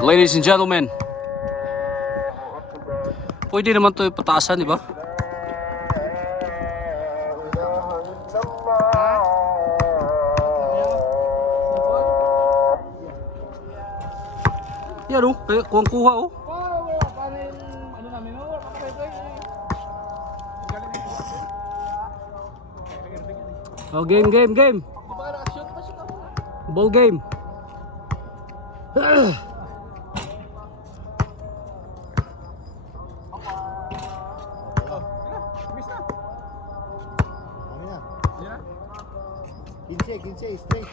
Ladies and gentlemen, pwede naman ito ipataasan, di ba? Yan o, kaya kuha o. Oh, game. Ball game. Kinse, straight.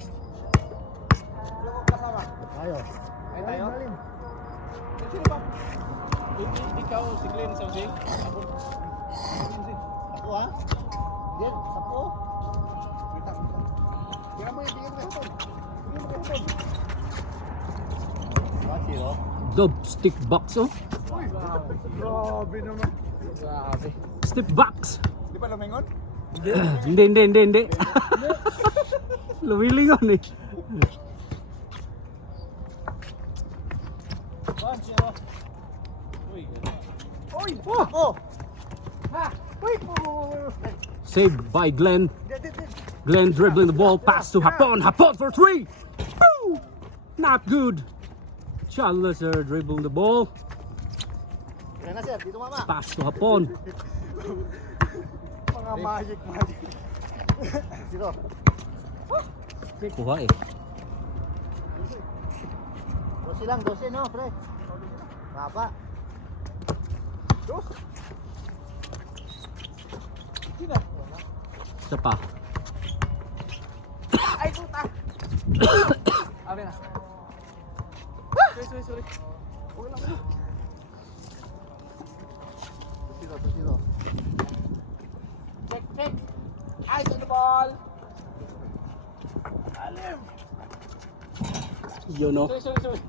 Ayo. Ay tayo? Sino ba? Ikaw, si Glenn Sausing? Ako ha? Yan, sapo. Tingnan mo yung hapon. Zero. Dub stick box oh. Grabe naman. Grabe. Stick box. Di ba lumingon? Hindi. Lumilingon eh. 1-0. Uy. Oy! Oh! Ha! Uy! Saved by Glenn. Glenn dribbling the ball, pass to Hapon for 3. Woo! Not good. Challenger dribbling the ball, Yan na sir, dito mama. pass to Hapon. Mga magic. Dito. Kuha eh. 12 lang, 12 no, pre. Baba. Isa pa. Ay, puta! Amin na. Sorry. Okay lang. Dito. Check. Eyes on the ball. Alim. Yun oh. Sorry.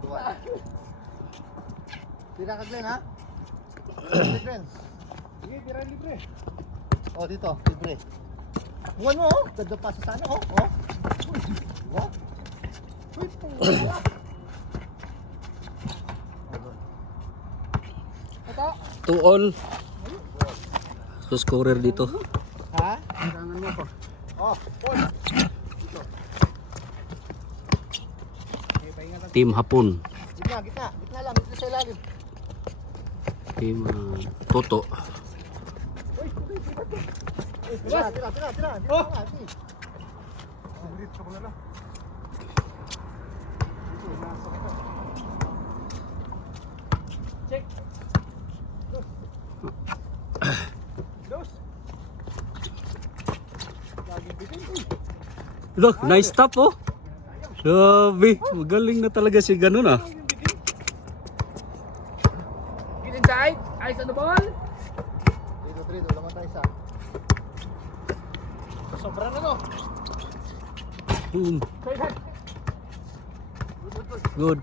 Tuwan. Tira ka Glenn ha? Glenn. Sige, tira libre. Oh, dito, libre. Buwan mo, oh. Ganda pa sa sana, oh. Oh. Uy, puta. Ito. 2 all. So scorer dito. Ha? Kailangan mo pa. Oh, Paul. Okay, pahinga. Team Hapon. Gitna lang, dito sa ilalim. Team Toto. Tira. Dito Oh. nga, sige. Dito ko na lang. Check. Dos. Laging bitin. Look, nice stop oh. Grabe, magaling na talaga si ganun ah. Get inside. Eyes on the ball. Dito, laman tayo sa. Sobra na no. Boom. Good. Good.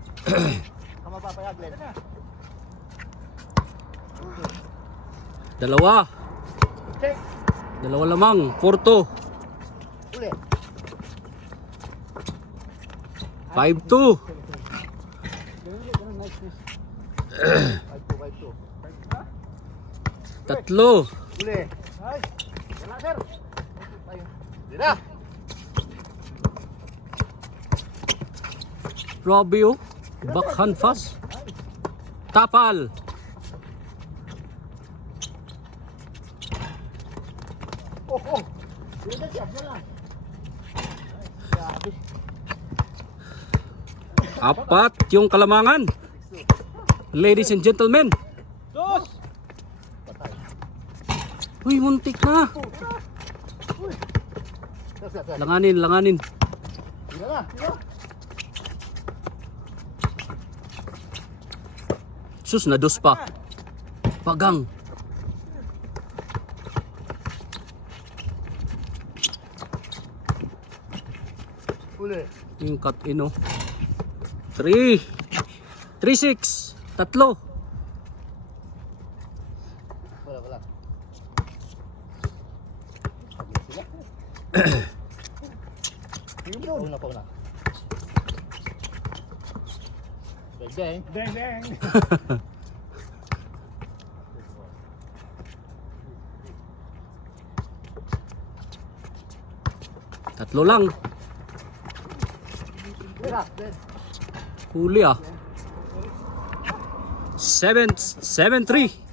Kama papaya, Glenn. Dalawa. Check. Dalawa lamang. 4-2. Uli. 5-2. 5-2. Tatlo. Uli. Ay. Wala, sir. Tira. Grabe oh. Backhand fast. Tapal. Oh. Dito siya, na. Grabe. Apat yung kalamangan. Ladies and gentlemen. Dos. Patay. Uy, muntik na. Sir. Langanin. Tira. Sus, na dos pa. Pagang. Uli. Yung cut in oh. 3. 3-6. Tatlo. Wala. Tingin mo. Pauna, pauna. Beng, beng. Deng. Tatlo lang. Tira, Ben. Huli ah. 7-3.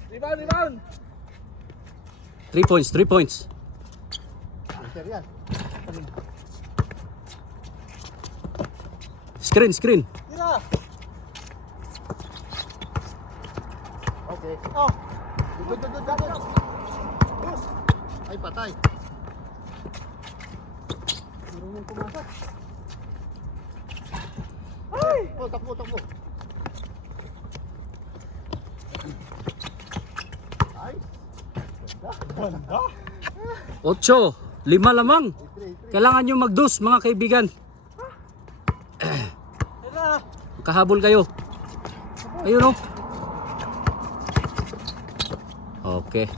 Rebound. 3 points, 3 points. Enter yan. Screen. Tira. Okay. Oh. Good. Yes. Ay, patay. Marunong pumasok. Ay! Oh, takbo. Ay. Ganda. 8, 5 lamang. Kailangan nyo mag-dos mga kaibigan. Tira. Kahabol kayo. Ayun oh. Okay.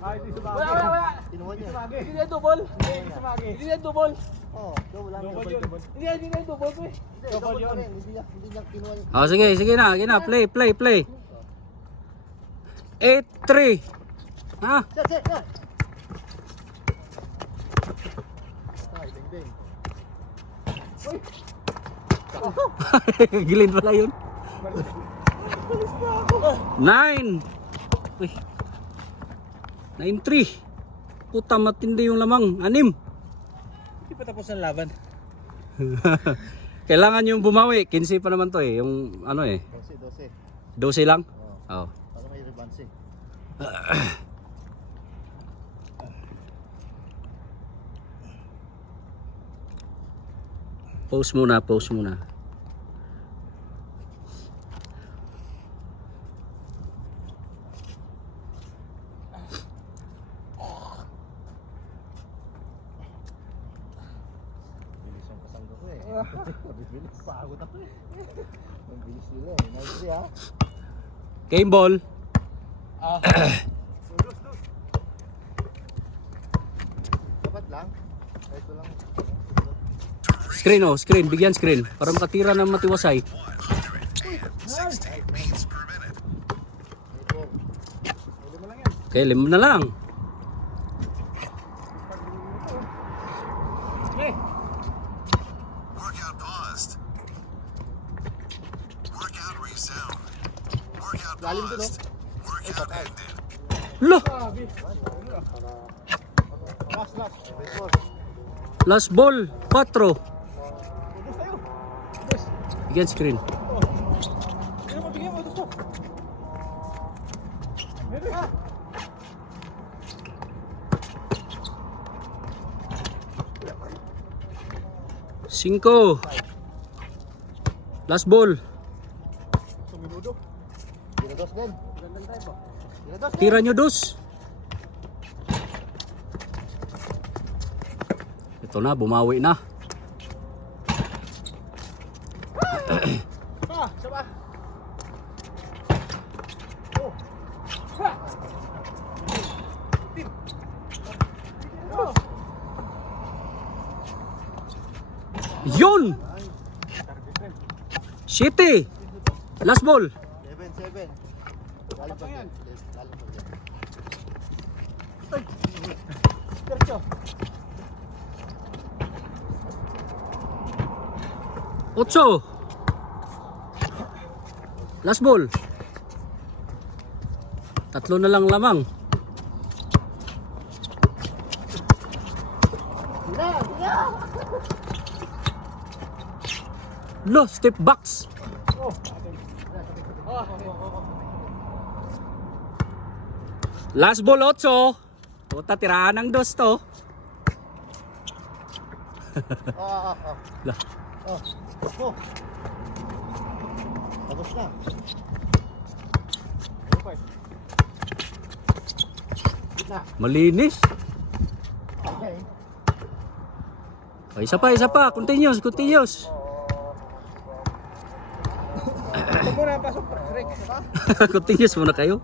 Ay, di sumagi. Wala. Kinuha niya. Hindi na double. Hindi na double. Oh, double lang. Double yun. Hindi na double ko eh. Double yun. Hindi niya kinuha niya. Oh, sige na. Play. 8-3. Ha? Set. Ay, beng. Gilid pala yun. 9. Uy. 9-3. Puta, matindi yung lamang. 6. Hindi pa tapos ang laban. Kailangan yung bumawi. 15 pa naman to eh. Yung ano eh. 12. 12 lang? Oo. Para may revanse. Pause muna. Bilis yung kasangga ko eh. Bilis. Pagod ako eh. Ang bilis nila eh. Nice ha. Game ball. Dapat lang. Ito lang. Screen. Bigyan screen. Para makatira ng matiwasay. Okay, 5 na lang. Workout paused. Workout resumed. Workout Lalim din, paused. Workout ended. Lo! Last. Baseball. Last ball. 4. Bigyan screen. Bigyan mo ito. Cinco. Last ball. Suminudo. Tira-dos din. Tira-dos din. Tira nyo dos. Ito na, bumawi na. Saba. Yun! City! Last ball. 7. Lalim pa yan. Diretso. 8. Last ball. 3 na lang lamang. Lo, step backs. Last ball 8. Puta, tirahan ng dos to. Lah. Oh. Tapos na. Malinis. Okay. Isa pa. Continuous. Huwag mo na pasok. Rex. Continuous muna kayo.